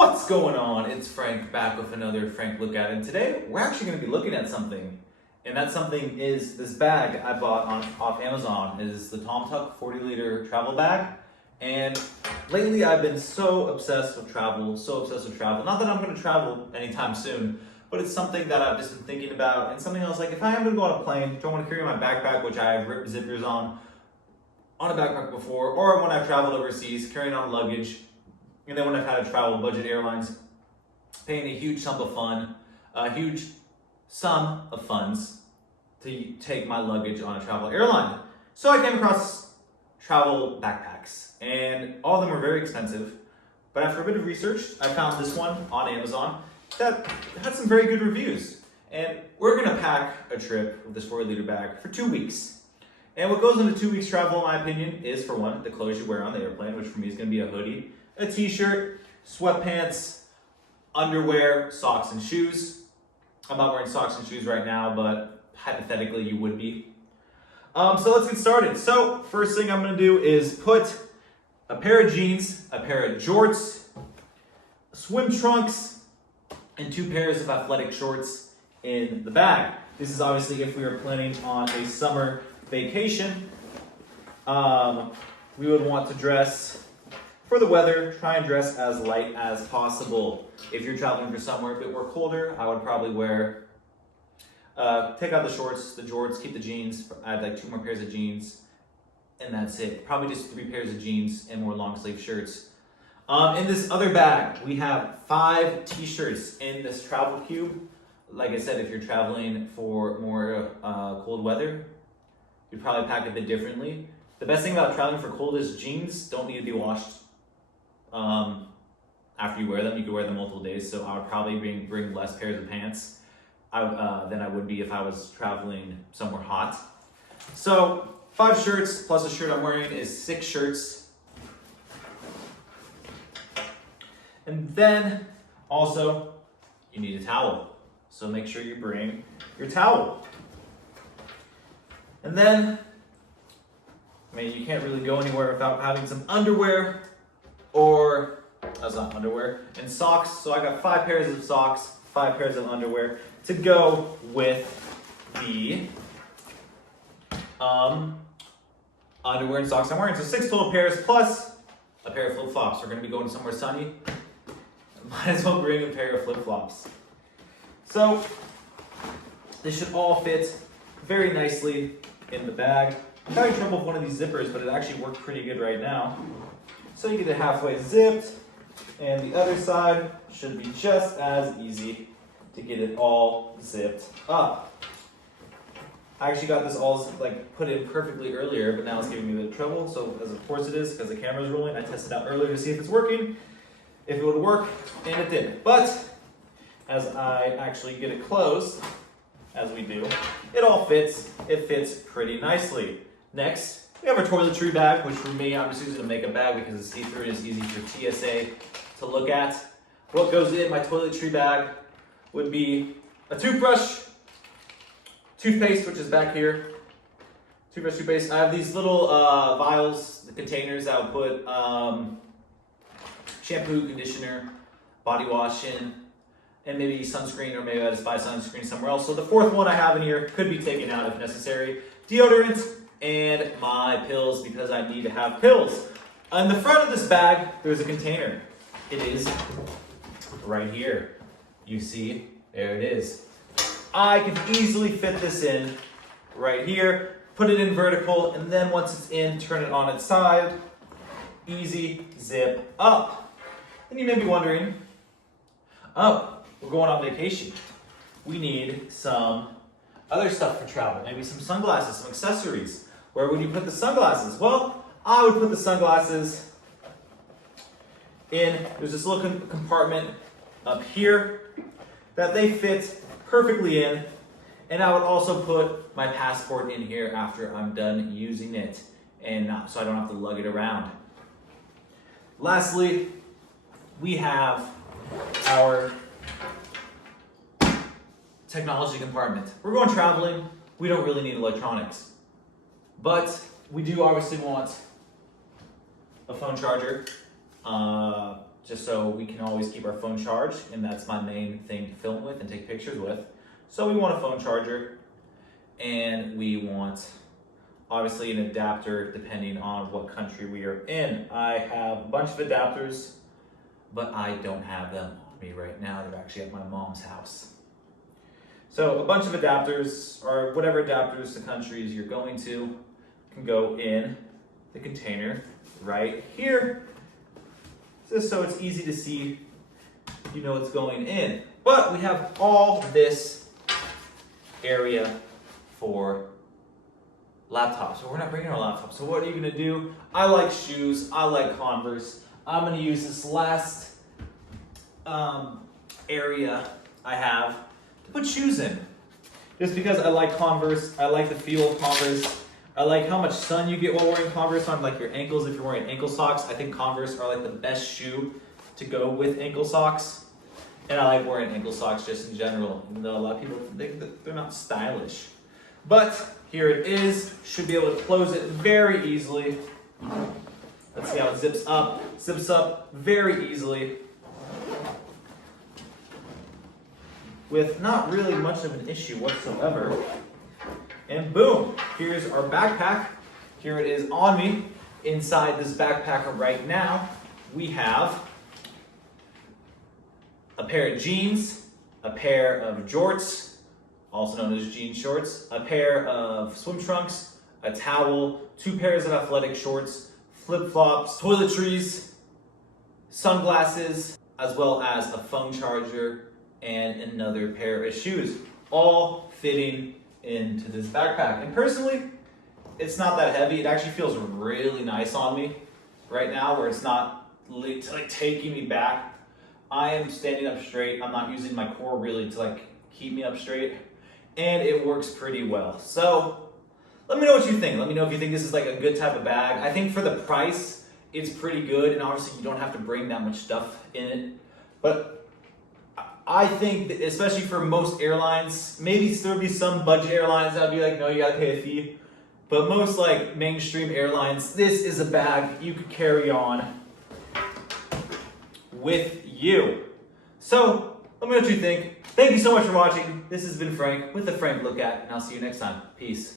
What's going on? It's Frank back with another Frank Look At, and today we're actually going to be looking at something, and that something is this bag I bought off Amazon. Is the tomtoc 40-liter travel bag, and lately I've been so obsessed with travel. Not that I'm going to travel anytime soon, but it's something that I've just been thinking about, and something else like if I am going to go on a plane, don't want to carry my backpack, which I have ripped zippers on a backpack before, or when I've traveled overseas, carrying on luggage. And then when I've had to travel budget airlines, paying a huge sum of funds to take my luggage on a travel airline. So I came across travel backpacks, and all of them are very expensive. But after a bit of research, I found this one on Amazon that had some very good reviews. And we're gonna pack a trip with this 40-liter bag for 2 weeks. And what goes into 2 weeks travel, in my opinion, is for one, the clothes you wear on the airplane, which for me is gonna be a hoodie, a t-shirt, sweatpants, underwear, socks, and shoes. I'm not wearing socks and shoes right now, but hypothetically you would be. So let's get started. So first thing I'm gonna do is put a pair of jeans, a pair of jorts, swim trunks, and 2 pairs of athletic shorts in the bag. This is obviously if we were planning on a summer vacation. We would want to dress for the weather, try and dress as light as possible. If you're traveling for somewhere a bit more colder, I would probably wear, take out the shorts, the jorts, keep the jeans, add like 2 more pairs of jeans, and that's it. Probably just 3 pairs of jeans and more long sleeve shirts. In this other bag, we have 5 t-shirts in this travel cube. Like I said, if you're traveling for more cold weather, you'd probably pack a bit differently. The best thing about traveling for cold is jeans don't need to be washed after you wear them. You could wear them multiple days, so I would probably bring less pairs of pants than I would be if I was traveling somewhere hot. So 5 shirts plus the shirt I'm wearing is 6 shirts. And then also you need a towel. So make sure you bring your towel. And then, I mean, you can't really go anywhere without having some underwear, or, that's not underwear, and socks. So I got 5 pairs of socks, 5 pairs of underwear to go with the underwear and socks I'm wearing. So 6 total pairs plus a pair of flip-flops. We're gonna be going somewhere sunny. Might as well bring a pair of flip-flops. So this should all fit very nicely in the bag. I'm having trouble with one of these zippers, but it actually worked pretty good right now. So you get it halfway zipped, and the other side should be just as easy to get it all zipped up. I actually got this all put in perfectly earlier, but now it's giving me a bit of trouble. So as of course it is, because the camera's rolling. I tested out earlier to see if it's working, if it would work, and it didn't. But as I actually get it closed, as we do, it all fits. It fits pretty nicely. Next, we have our toiletry bag, which for me, I'm just using a makeup bag because it's see-through and it's easy for TSA to look at. What goes in my toiletry bag would be a toothbrush, toothpaste, which is back here. Toothpaste. I have these little vials, the containers that I'll put shampoo, conditioner, body wash in, and maybe sunscreen, or maybe I just buy sunscreen somewhere else. So the 4th one I have in here could be taken out if necessary. Deodorant and my pills, because I need to have pills. On the front of this bag, there's a container. It is right here. You see, there it is. I can easily fit this in right here, put it in vertical, and then once it's in, turn it on its side. Easy zip up. And you may be wondering, oh, we're going on vacation. We need some other stuff for travel. Maybe some sunglasses, some accessories. Where would you put the sunglasses? Well, I would put the sunglasses in, there's this little compartment up here that they fit perfectly in. And I would also put my passport in here after I'm done using it, and so I don't have to lug it around. Lastly, we have our technology compartment. We're going traveling, we don't really need electronics. But we do obviously want a phone charger, just so we can always keep our phone charged, and that's my main thing to film with and take pictures with. So we want a phone charger, and we want obviously an adapter depending on what country we are in. I have a bunch of adapters, but I don't have them on me right now. They're actually at my mom's house. So a bunch of adapters, or whatever adapters to countries you're going to, can go in the container right here. Just so it's easy to see, you know what's going in. But we have all this area for laptops. So we're not bringing our laptops. So what are you gonna do? I like shoes, I like Converse. I'm gonna use this last area I have to put shoes in. Just because I like Converse, I like the feel of Converse. I like how much sun you get while wearing Converse on like your ankles if you're wearing ankle socks. I think Converse are like the best shoe to go with ankle socks. And I like wearing ankle socks just in general, even though a lot of people think that they're not stylish. But here it is. Should be able to close it very easily. Let's see how it zips up. Zips up very easily, with not really much of an issue whatsoever. And boom, here's our backpack. Here it is on me. Inside this backpack right now, we have a pair of jeans, a pair of jorts, also known as jean shorts, a pair of swim trunks, a towel, 2 pairs of athletic shorts, flip-flops, toiletries, sunglasses, as well as a phone charger and another pair of shoes, all fitting into this backpack. And personally, it's not that heavy. It actually feels really nice on me right now, where it's not like taking me back. I am standing up straight. I'm not using my core really to like keep me up straight, and it works pretty well. So let me know what you think. Let me know if you think this is like a good type of bag. I think for the price, it's pretty good, and obviously you don't have to bring that much stuff in it. But I think that especially for most airlines, maybe there would be some budget airlines that would be like, no, you gotta pay a fee. But most like mainstream airlines, this is a bag you could carry on with you. So let me know what you think. Thank you so much for watching. This has been Frank with the Frank Look At, and I'll see you next time. Peace.